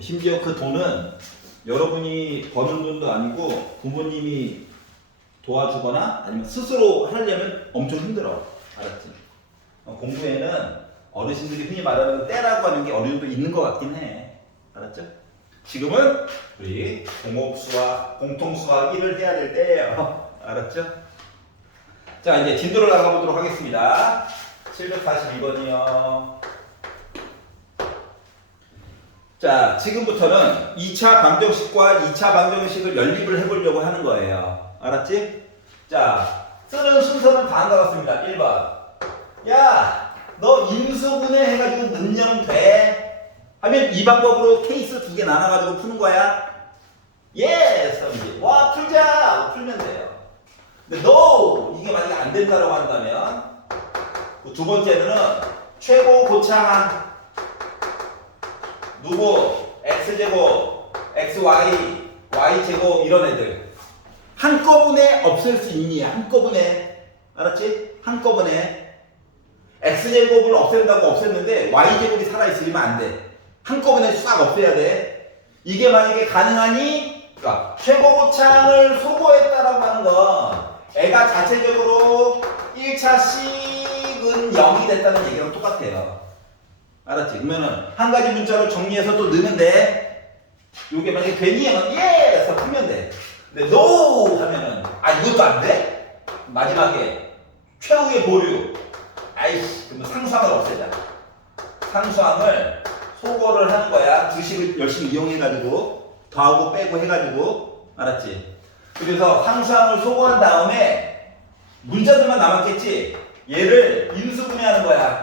심지어 그 돈은 여러분이 버는 돈도 아니고 부모님이 도와주거나 아니면 스스로 하려면 엄청 힘들어. 알았지? 공부에는 어르신들이 흔히 말하는 때라고 하는 게 어느 정도 있는 것 같긴 해. 알았죠? 지금은 우리 공업수학, 공통수학 1을 해야 될 때예요. 알았죠? 자, 이제 진도를 나가보도록 하겠습니다. 742번이요. 자, 지금부터는 2차 방정식과 2차 방정식을 연립을 해보려고 하는 거예요. 알았지? 자, 쓰는 순서는 다 나왔습니다. 1번. 야, 너 인수분해 해가지고 능령 돼? 하면 이 방법으로 케이스 2개 나눠가지고 푸는 거야. 예스! 하면 와, 풀자! 풀면 돼요. 근데 no! 이게 만약에 안 된다고 한다면 두 번째는 최고 고차항 누구? x제곱, xy, y제곱 이런 애들 한꺼번에 없앨 수 있니? 한꺼번에. 알았지? 한꺼번에. x제곱을 없앤다고 없앴는데 y제곱이 살아있으면 안 돼. 한꺼번에 싹 없애야 돼. 이게 만약에 가능하니? 그러니까 최고고차항을 소거했다라고 하는 건 애가 자체적으로 1차씩은 0이 됐다는 얘기랑 똑같아요. 알았지? 그러면은 한 가지 문자로 정리해서 또 넣으면 돼. 요게 만약에 되니 하면 예! 해서 풀면 돼. 근데 no! 하면은 이것도 안 돼? 마지막에 최후의 보류. 아이씨, 그러면 상수항을 없애자. 상수항을 소거를 하는 거야. 주식을 열심히 이용해가지고 더하고 빼고 해가지고. 알았지? 그래서 상수항을 소거한 다음에 문자들만 남았겠지? 얘를 인수분해하는 거야.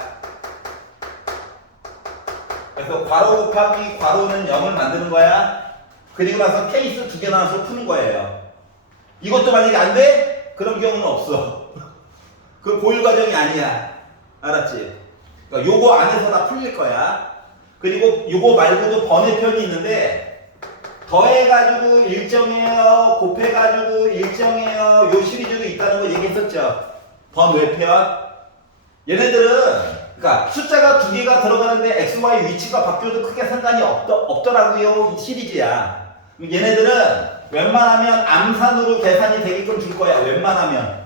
그래서 괄호 곱하기 괄호는 0을 만드는 거야. 그리고 나서 케이스 2개 나눠서 푸는 거예요. 이것도 만약에 안 돼? 그런 경우는 없어. 그 고유 과정이 아니야. 알았지? 그러니까 요거 안에서 다 풀릴 거야. 그리고 요거 말고도 번외편이 있는데 더해가지고 일정해요, 곱해가지고 일정해요. 요 시리즈도 있다는 거 얘기했었죠. 번외편. 얘네들은 그러니까 숫자가 2개가 들어가는데 XY 위치가 바뀌어도 크게 상관이 없더라고요. 이 시리즈야. 얘네들은 웬만하면 암산으로 계산이 되게끔 줄 거야. 웬만하면.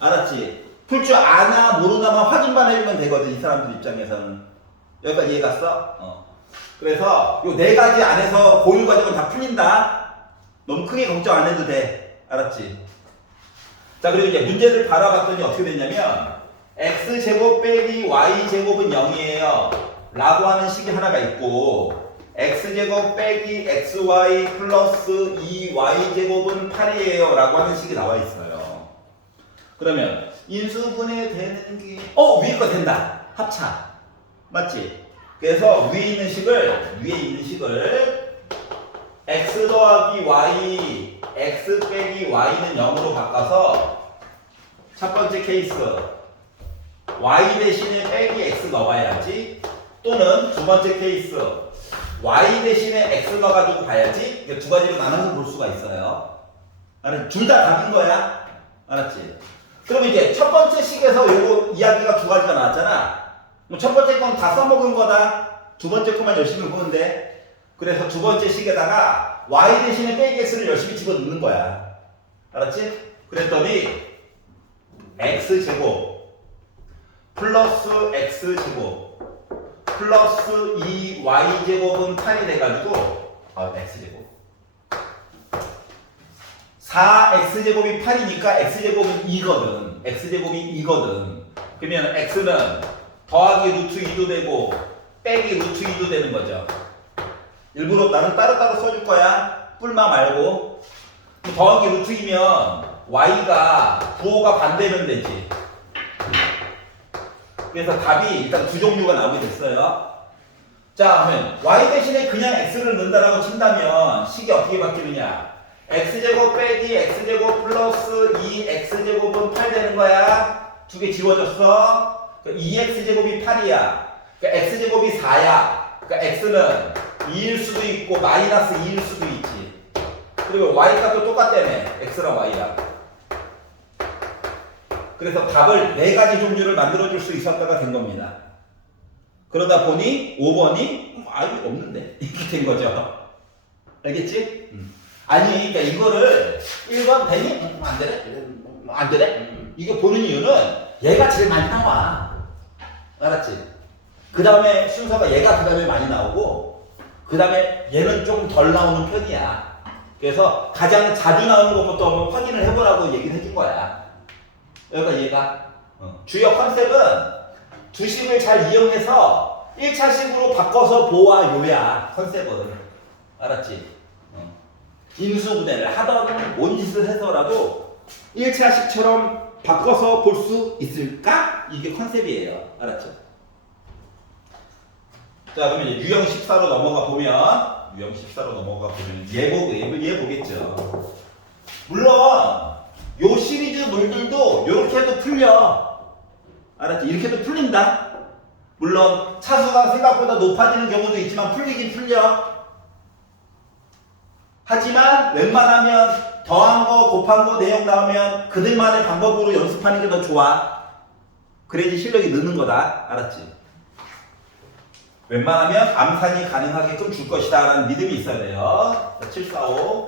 알았지? 풀 줄 아나 모르나만 확인만 해주면 되거든. 이 사람들 입장에서는. 여기까지 이해 갔어? 그래서 요 4가지 안에서 고유 과정은 다 풀린다. 너무 크게 걱정 안 해도 돼. 알았지? 자, 그리고 이제 문제를 바라봤더니 어떻게 됐냐면 x제곱 빼기 y제곱은 0이에요 라고 하는 식이 하나가 있고 x제곱 빼기 xy 플러스 2y제곱은 8이에요 라고 하는 식이 나와 있어요. 그러면 인수분해 되는 게 위에 거 된다. 합차. 맞지? 그래서 위에 있는 식을 x 더하기 y x 빼기 y는 0으로 바꿔서 첫 번째 케이스 y 대신에 빼기 x 넣어봐야지. 또는 두 번째 케이스 y 대신에 x 넣어가지고 봐야지. 이렇게 두 가지로 나눠서 볼 수가 있어요. 둘 다 답인 거야. 알았지? 그럼 이제 첫 번째 식에서 요거 이야기가 두 가지가 나왔잖아. 첫 번째 건 다 써먹은 거다. 두 번째 것만 열심히 보면 돼. 그래서 두 번째 식에다가 y 대신에 빼기 x를 열심히 집어넣는 거야. 알았지? 그랬더니 x제곱 플러스 x제곱 플러스 2y제곱은 8이 돼가지고 x제곱 4x제곱이 8이니까 x제곱은 2거든. x제곱이 2거든. 그러면 x는 더하기 루트 2도 되고 빼기 루트 2도 되는 거죠. 일부러 나는 따로따로 써줄 거야. 뿔마 말고. 더하기 루트 2면 y가 부호가 반대면 되지. 그래서 답이 일단 두 종류가 나오게 됐어요. 자, 그러면 y 대신에 그냥 x를 넣는다라고 친다면 식이 어떻게 바뀌느냐? x제곱 빼기 x제곱 플러스 2x제곱은 8 되는 거야. 두 개 지워졌어. 2x제곱이 8이야. 그러니까 x제곱이 4야. 그러니까 x는 2일 수도 있고 마이너스 2일 수도 있지. 그리고 y 값도 똑같다며. x랑 y랑. 그래서 답을 4가지 종류를 만들어줄 수 있었다가 된 겁니다. 그러다 보니 5번이 아예 없는데 이렇게 된 거죠. 알겠지? 아니 그러니까 이거를 1번 되니? 안 되네? 안 되네? 이거 보는 이유는 얘가 제일 많이 나와. 알았지? 그 다음에 순서가 얘가 그 다음에 많이 나오고 그 다음에 얘는 좀 덜 나오는 편이야. 그래서 가장 자주 나오는 것부터 한번 확인을 해보라고 얘기를 해준 거야. 여기가 얘가 주요 컨셉은 두식을 잘 이용해서 1차식으로 바꿔서 보아 요야 컨셉은. 알았지? 인수분해를 하던 뭔 짓을 해서라도 1차식처럼 바꿔서 볼 수 있을까? 이게 컨셉이에요. 알았죠? 자, 그러면 이제 유형 14로 넘어가 보면 얘 보겠죠. 물론 요 시리즈 물들도 요렇게 해도 풀려. 알았지? 이렇게도 풀린다. 물론 차수가 생각보다 높아지는 경우도 있지만 풀리긴 풀려. 하지만 웬만하면 더한 거, 곱한 거 내용 나오면 그들만의 방법으로 연습하는 게 더 좋아. 그래야지 실력이 느는 거다. 알았지? 웬만하면 암산이 가능하게끔 줄 것이다 라는 믿음이 있어야 돼요. 745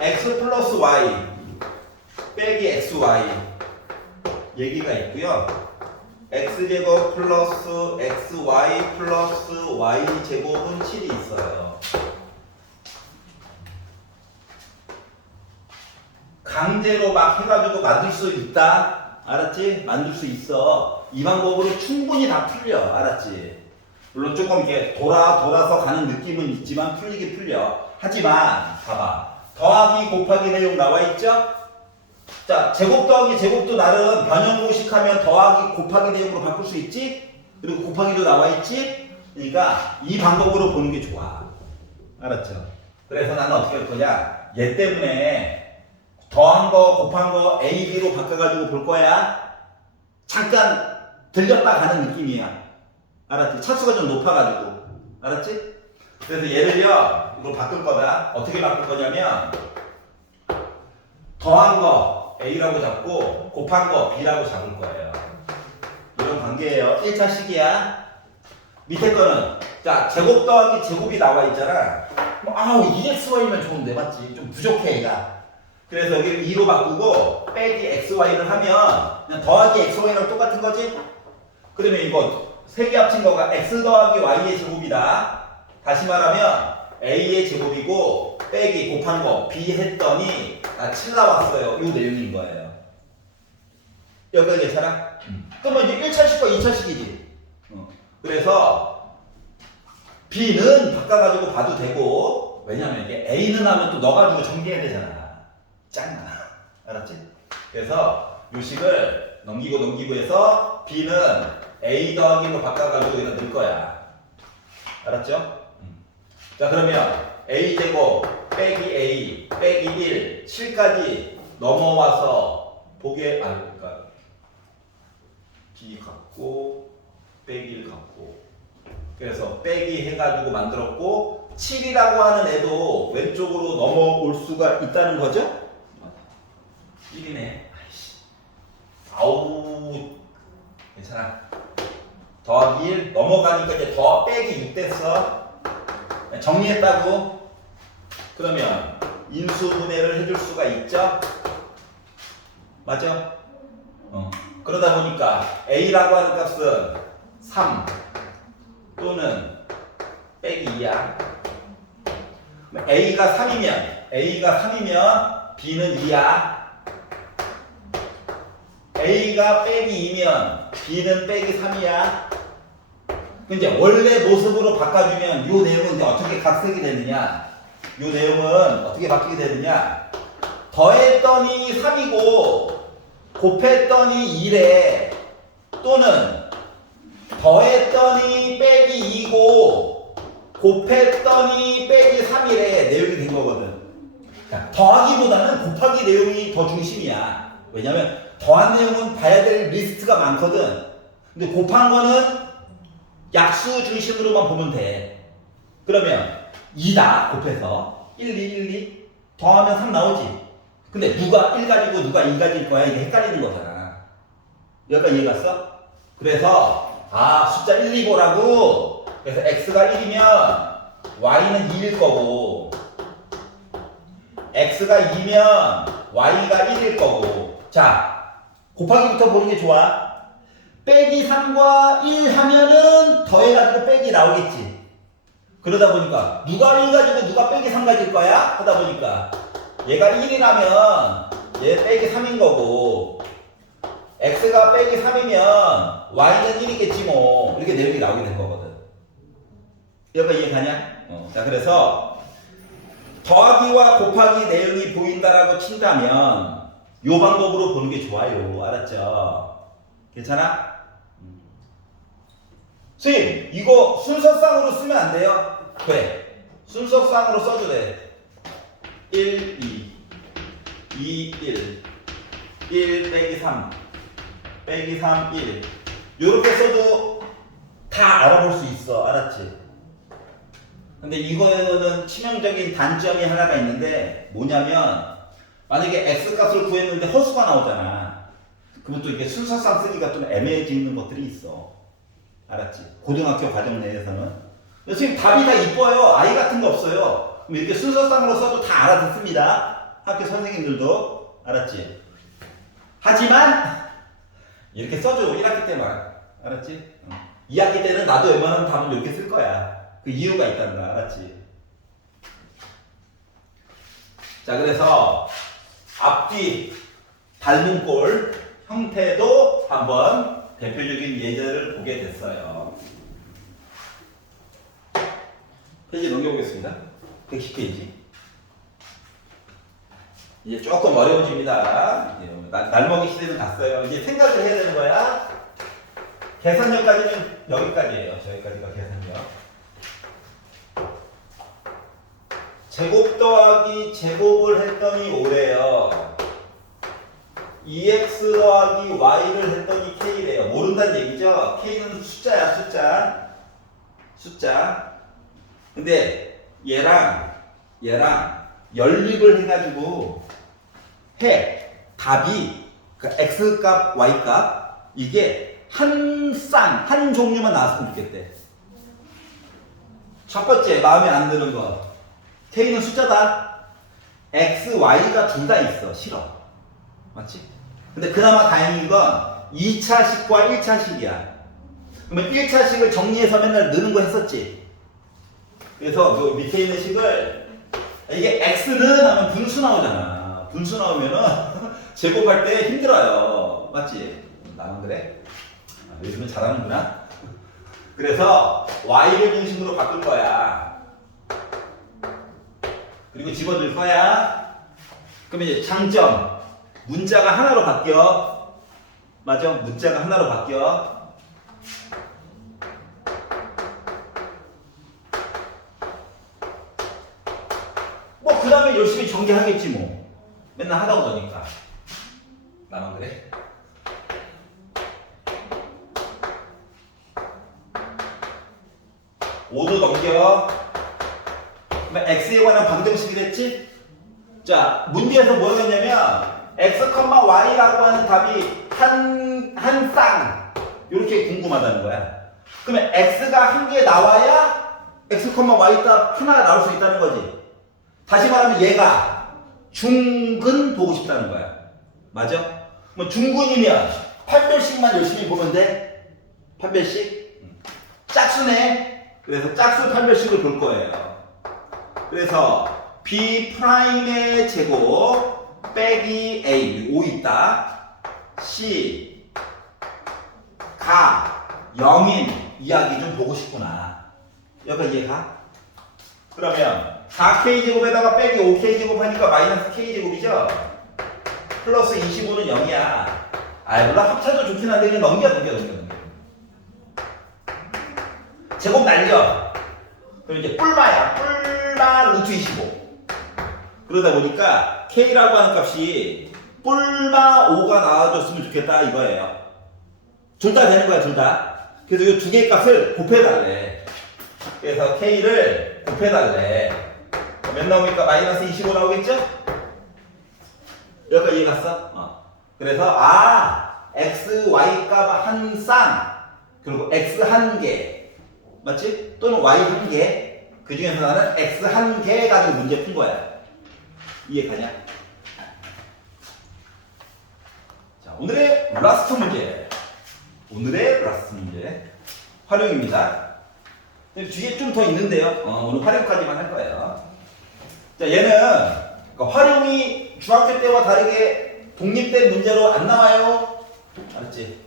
x 플러스 y 빼기 xy 얘기가 있고요. x제곱 플러스 xy 플러스 y제곱은 7이 있어요. 강제로 막 해가지고 만들 수 있다. 알았지? 만들 수 있어. 이 방법으로 충분히 다 풀려. 알았지? 물론 조금 이렇게 돌아서 가는 느낌은 있지만 풀리긴 풀려. 하지만 봐봐. 더하기 곱하기 내용 나와 있죠? 자, 제곱 더하기 제곱도 나름 변형공식하면 더하기 곱하기 내용으로 바꿀 수 있지? 그리고 곱하기도 나와 있지? 그러니까 이 방법으로 보는 게 좋아. 알았죠? 그래서 나는 어떻게 할 거냐? 얘 때문에 더한 거 곱한 거 A, B로 바꿔가지고 볼 거야. 잠깐 들렸다 가는 느낌이야. 알았지? 차수가 좀 높아가지고. 알았지? 그래서 얘를요 이거 바꿀 거다. 어떻게 바꿀 거냐면 더한 거 A라고 잡고 곱한 거 B라고 잡을 거예요. 이런 관계예요. 1차식이야. 밑에 거는 자 제곱 더하기 제곱이 나와 있잖아. 아우 2xy면 좋은데 맞지? 좀 부족해 얘가. 그래서 여기를 2로 바꾸고 빼기 xy를 하면 그냥 더하기 xy랑 똑같은 거지? 그러면 이거 세 개 합친 거가 x 더하기 y의 제곱이다. 다시 말하면 a의 제곱이고 빼기 곱한 거 b 했더니 7 나왔어요. 이 내용인 거예요. 여기까지 괜찮아? 그러면 이제 1차식과 2차식이지. 그래서 b는 바꿔가지고 봐도 되고 왜냐면 이게 a는 하면 또 넣어가지고 전개해야 되잖아. 짱나. 알았지? 그래서 요 식을 넘기고 해서 b는 a 더하기로 바꿔가지고 여기다 넣을 거야. 알았죠? 자 그러면 a제곱 빼기 a 빼기 1 7까지 넘어와서 보기에 그러니까 b 갖고 빼기 1 갖고 그래서 빼기 해가지고 만들었고 7이라고 하는 애도 왼쪽으로 넘어올 수가 있다는 거죠? 1이네. 아우 괜찮아. 더하기 1 넘어가니까 이제 더 빼기 6 됐어. 정리했다고? 그러면 인수분해를 해줄 수가 있죠? 맞죠? 그러다 보니까 A라고 하는 값은 3 또는 빼기 2야. A가 3이면 B는 2야. A가 빼기 2면 B는 빼기 3이야. 이제 원래 모습으로 바꿔주면 이 내용은 이제 어떻게 각색이 되느냐? 이 내용은 어떻게 바뀌게 되느냐? 더했더니 3이고 곱했더니 1에 또는 더했더니 빼기 2고 곱했더니 빼기 3이래 내용이 된 거거든. 그러니까 더하기보다는 곱하기 내용이 더 중심이야. 왜냐면 더한 내용은 봐야 될 리스트가 많거든. 근데 곱한 거는 약수 중심으로만 보면 돼. 그러면 2다 곱해서 1, 2, 1, 2 더하면 3 나오지. 근데 누가 1 가지고 누가 2 가질 거야 이게 헷갈리는 거잖아. 여기까지 이해 갔어? 그래서 숫자 1, 2 보라고. 그래서 x가 1이면 y는 2일 거고 x가 2면 y가 1일 거고. 자, 곱하기부터 보는 게 좋아. 빼기 3과 1 하면은 더해가지고 빼기 나오겠지. 그러다 보니까 누가 1 가지고 누가 빼기 3 가질 거야? 하다 보니까 얘가 1이라면 얘 빼기 3인 거고 x가 빼기 3이면 y는 1이겠지 뭐. 이렇게 내용이 나오게 된 거거든. 여기가 이해가냐? 자, 그래서 더하기와 곱하기 내용이 보인다라고 친다면 요 방법으로 보는 게 좋아요. 알았죠? 괜찮아? 선생님, 이거 순서상으로 쓰면 안 돼요? 그래. 순서상으로 써도 돼. 1, 2, 2, 1, 1 빼기 3, 빼기 3, 1. 요렇게 써도 다 알아볼 수 있어. 알았지? 근데 이거는 치명적인 단점이 하나가 있는데 뭐냐면 만약에 x값을 구했는데 허수가 나오잖아. 그러면 또 이게 순서상 쓰기가 좀 애매해지는 것들이 있어. 알았지? 고등학교 과정 내에서는. 선생님 답이 다 이뻐요. 아이 같은 거 없어요. 그럼 이렇게 순서상으로 써도 다 알아듣습니다. 학교 선생님들도. 알았지? 하지만 이렇게 써줘. 1학기 때만. 알았지? 2학기 때는 나도 웬만하면 답은 이렇게 쓸 거야. 그 이유가 있다는 거. 알았지? 자, 그래서 앞뒤 닮은 꼴 형태도 한번 대표적인 예제를 보게 됐어요. 페이지 넘겨보겠습니다. 110페이지. 이제 조금 어려워집니다. 날먹이 시대는 갔어요. 이제 생각을 해야 되는 거야. 계산력까지는 여기까지예요. 저기까지가 계산력. 제곱 더하기 제곱을 했더니 5래요. 2x 더하기 y를 했더니 k래요. 모른다는 얘기죠. k는 숫자야, 숫자. 근데 얘랑 연립을 해가지고 답이 그러니까 x값, y값 이게 한 종류만 나왔으면 좋겠대. 첫 번째 마음에 안 드는 거. k는 숫자다. x, y가 둘 다 있어. 싫어. 맞지? 근데 그나마 다행인 건 2차식과 1차식이야. 그러면 1차식을 정리해서 맨날 느는 거 했었지. 그래서 그 밑에 있는 식을 이게 x는 하면 분수 나오잖아. 분수 나오면은 제곱할 때 힘들어요. 맞지? 나만 그래? 요즘은 잘하는구나. 그래서 y를 중심으로 바꿀 거야. 그리고 집어줄 거야. 그러면 이제 장점. 문자가 하나로 바뀌어. 맞아? 문자가 하나로 바뀌어. 뭐 그 다음에 열심히 전개하겠지 뭐. 맨날 하다 보니까. 나만 그래? 오도 넘겨. 그러면 x에 관한 방정식이랬지? 자, 문제에서 뭐라고 했냐면 x, y라고 하는 답이 한 쌍 이렇게 궁금하다는 거야. 그러면 x가 한 개 나와야 x, y 답 하나 나올 수 있다는 거지. 다시 말하면 얘가 중근 보고 싶다는 거야. 맞아? 뭐 중근이면 판별식만 열심히 보면 돼. 판별식? 짝수네. 그래서 짝수 판별식을 볼 거예요. 그래서 B'의 제곱 빼기 A 5 있다. C 가 0인 이야기 좀 보고 싶구나. 여기까지 이해가? 그러면 4K제곱에다가 빼기 5K제곱 하니까 마이너스 K제곱이죠? 플러스 25는 0이야. 물론 합쳐도 좋긴 한데 그냥 넘겨. 제곱 날려. 그럼 이제 뿔마야. 뿔마 루트 25. 그러다 보니까 K라고 하는 값이 뿔마 5가 나와줬으면 좋겠다 이거예요. 둘 다 되는 거야, 둘 다. 그래서 이 두 개의 값을 곱해달래. 그래서 K를 곱해달래. 몇 나오니까 마이너스 25 나오겠죠? 여기까지 이해 갔어? 그래서 X, Y 값 한 쌍 그리고 x 한 개, 맞지? 또는 y 한 개. 그 중에서 나는 x 한 개 가지고 문제 푼 거야. 이해가냐? 자, 오늘의 라스트 문제. 오늘의 라스트 문제. 활용입니다. 뒤에 좀 더 있는데요. 오늘 활용까지만 할 거예요. 자, 얘는 그러니까 활용이 중학교 때와 다르게 독립된 문제로 안 나와요. 알았지?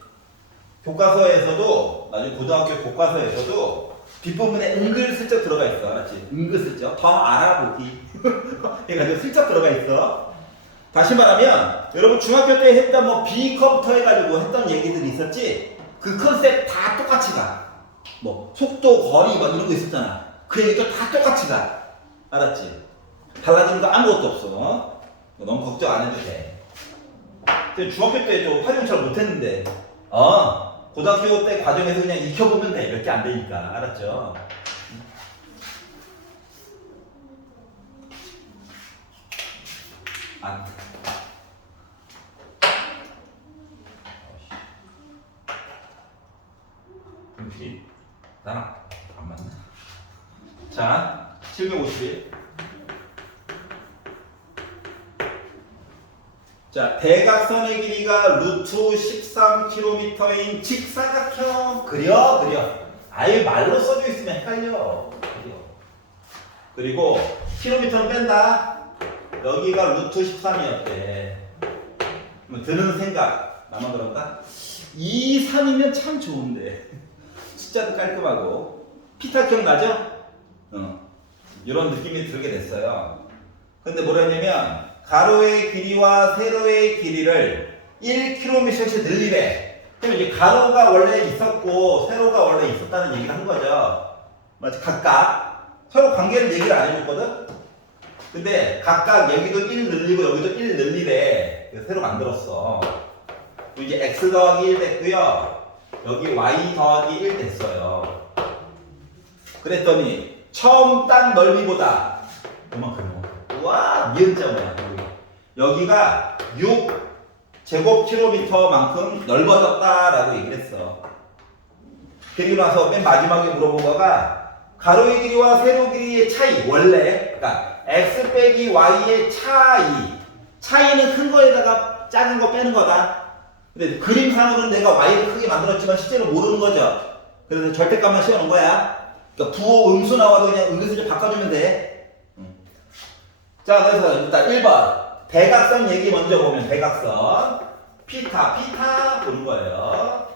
교과서에서도, 나중에 고등학교 교과서에서도 뒷부분에 은근슬쩍 들어가 있어. 알았지? 은근슬쩍. 더 알아보기. 해가지고 슬쩍 들어가 있어. 다시 말하면, 여러분 중학교 때 했던 뭐 B컴부터 해가지고 했던 얘기들이 있었지? 그 컨셉 다 똑같이 가. 뭐, 속도, 거리, 뭐 이런 거 있었잖아. 그 얘기도 다 똑같이 가. 알았지? 달라지는 거 아무것도 없어. 너무 걱정 안 해도 돼. 중학교 때 좀 활용 잘 못했는데, 고등학교 때 과정에서 그냥 익혀보면 돼. 몇 개 안 되니까. 알았죠? 안. 금필? 나랑 안 맞나? 자, 751. 자, 대각선의 길이가 루트 13km인 직사각형. 그려. 아예 말로 써져 있으면 헷갈려. 그리고 킬로미터는 뺀다. 여기가 루트 13이었대. 그럼 드는 생각. 나만 그런가? 2, 3이면 참 좋은데. 숫자도 깔끔하고. 피타 기억나죠? 이런 느낌이 들게 됐어요. 근데 뭐라냐면 가로의 길이와 세로의 길이를 1km씩 늘리래. 그럼 이제 가로가 원래 있었고 세로가 원래 있었다는 얘기를 한 거죠. 맞지? 각각 서로 관계를 얘기를 안 해줬거든. 근데 각각 여기도 1 늘리고 여기도 1 늘리래. 그래서 새로 만들었어. 이제 x 더하기 1 됐고요. 여기 y 더하기 1 됐어요. 그랬더니 처음 딴 넓이보다 그만큼. 와, 니은자 뭐야? 여기가 6제곱킬로미터만큼 넓어졌다라고 얘기를 했어. 그리고 나서 맨 마지막에 물어본 거가 가로의 길이와 세로 길이의 차이, 원래 그러니까 x 빼기 y의 차이는 큰 거에다가 작은 거 빼는 거다. 근데 그림상으로는 내가 y를 크게 만들었지만 실제로 모르는 거죠. 그래서 절대값만 씌워놓은 거야. 그러니까 부호 음수 나와도 그냥 은근슬쩍 바꿔주면 돼. 자, 그래서 일단 1번 대각선 얘기 먼저 보면 대각선 피타 보는 거예요.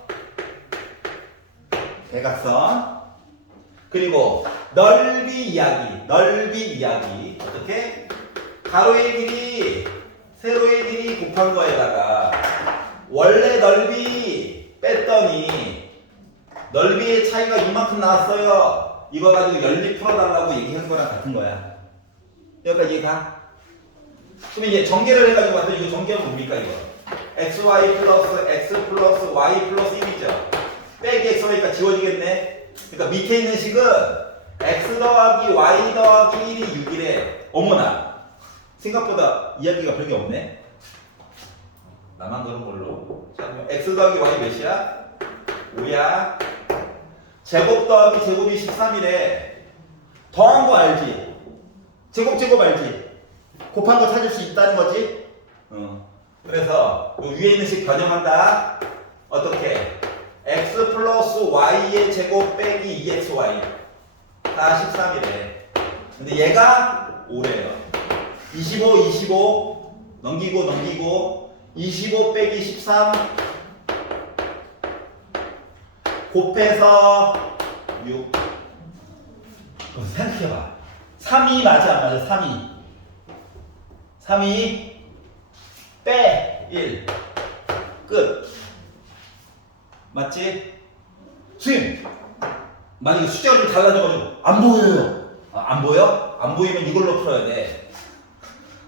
대각선. 그리고 넓이 이야기. 어떻게? 가로의 길이 세로의 길이 곱한 거에다가 원래 넓이 뺐더니 넓이의 차이가 이만큼 나왔어요. 이거 가지고 연립 풀어달라고 얘기한 거랑 같은 거야. 여기까지 가. 그럼 이제 전개를 해가지고 와서 이거 전개하면 뭡니까 이거? xy 플러스 x 플러스 y 플러스 1이죠. 빼기 xy니까 지워지겠네. 그러니까 밑에 있는 식은 x 더하기 y 더하기 1이 6이래. 어머나. 생각보다 이야기가 별게 없네. 나만 그런 걸로. 자, 그럼 x 더하기 y 몇이야? 5야. 제곱 더하기 제곱이 13이래. 더한 거 알지? 제곱 알지? 곱한 거 찾을 수 있다는 거지? 그래서 위에 있는 식 변형한다. 어떻게? x 플러스 y의 제곱 빼기 2xy 다 13이래. 근데 얘가 5래요. 25 넘기고 25 빼기 13 곱해서 6. 그럼 생각해봐. 3이 맞아 안 맞아? 3이 빼 1 끝. 맞지? 수임! 만약에 숫자가 좀 달라져가지고 안 보여요. 안 보여? 안 보이면 이걸로 풀어야 돼.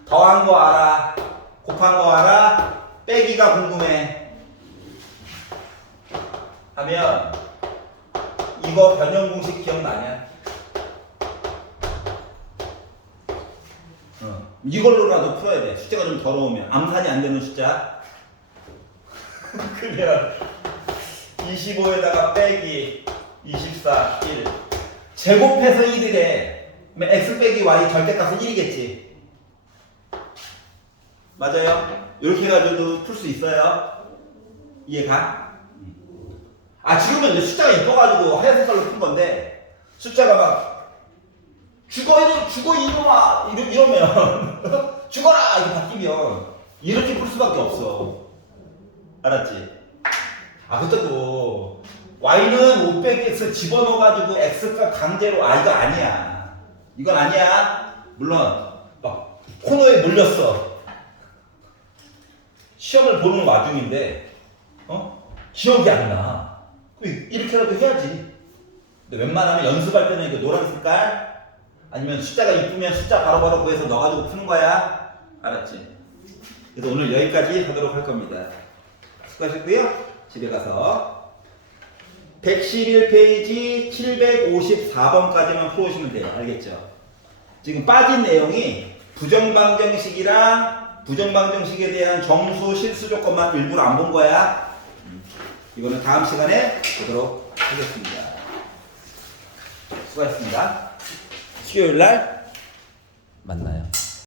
더한 거 알아. 곱한 거 알아. 빼기가 궁금해. 하면 이거 변형 공식 기억나냐? 이걸로라도 풀어야 돼. 숫자가 좀 더러우면. 암산이 안 되는 숫자. 그러면 25에다가 빼기 24, 1. 제곱해서 1이래. 그러면 x 빼기 y 절대값은 1이겠지. 맞아요? 이렇게 해가지고 풀 수 있어요. 이해가? 아, 지금은 이제 숫자가 이뻐가지고 하얀 색깔로 푼 건데, 숫자가 막, 죽어, 이놈아! 이러면, 죽어라! 이렇게 바뀌면, 이렇게 풀 수밖에 없어. 알았지? 아, 그렇다고, y는 500x 집어넣어가지고 x가 강제로, 아, 이거 아니야. 이건 아니야. 물론, 막, 코너에 몰렸어. 시험을 보는 와중인데, 기억이 안 나. 이렇게라도 해야지. 근데 웬만하면 연습할 때는 이거 노란 색깔 아니면 숫자가 이쁘면 숫자 바로바로 구해서 넣어가지고 푸는 거야. 알았지? 그래서 오늘 여기까지 하도록 할 겁니다. 수고하셨고요. 집에 가서 111페이지 754번까지만 풀어오시면 돼요. 알겠죠? 지금 빠진 내용이 부정방정식이랑 부정방정식에 대한 정수 실수 조건만 일부러 안 본 거야. 이거는 다음 시간에 보도록 하겠습니다. 수고하셨습니다. 수요일 날 만나요.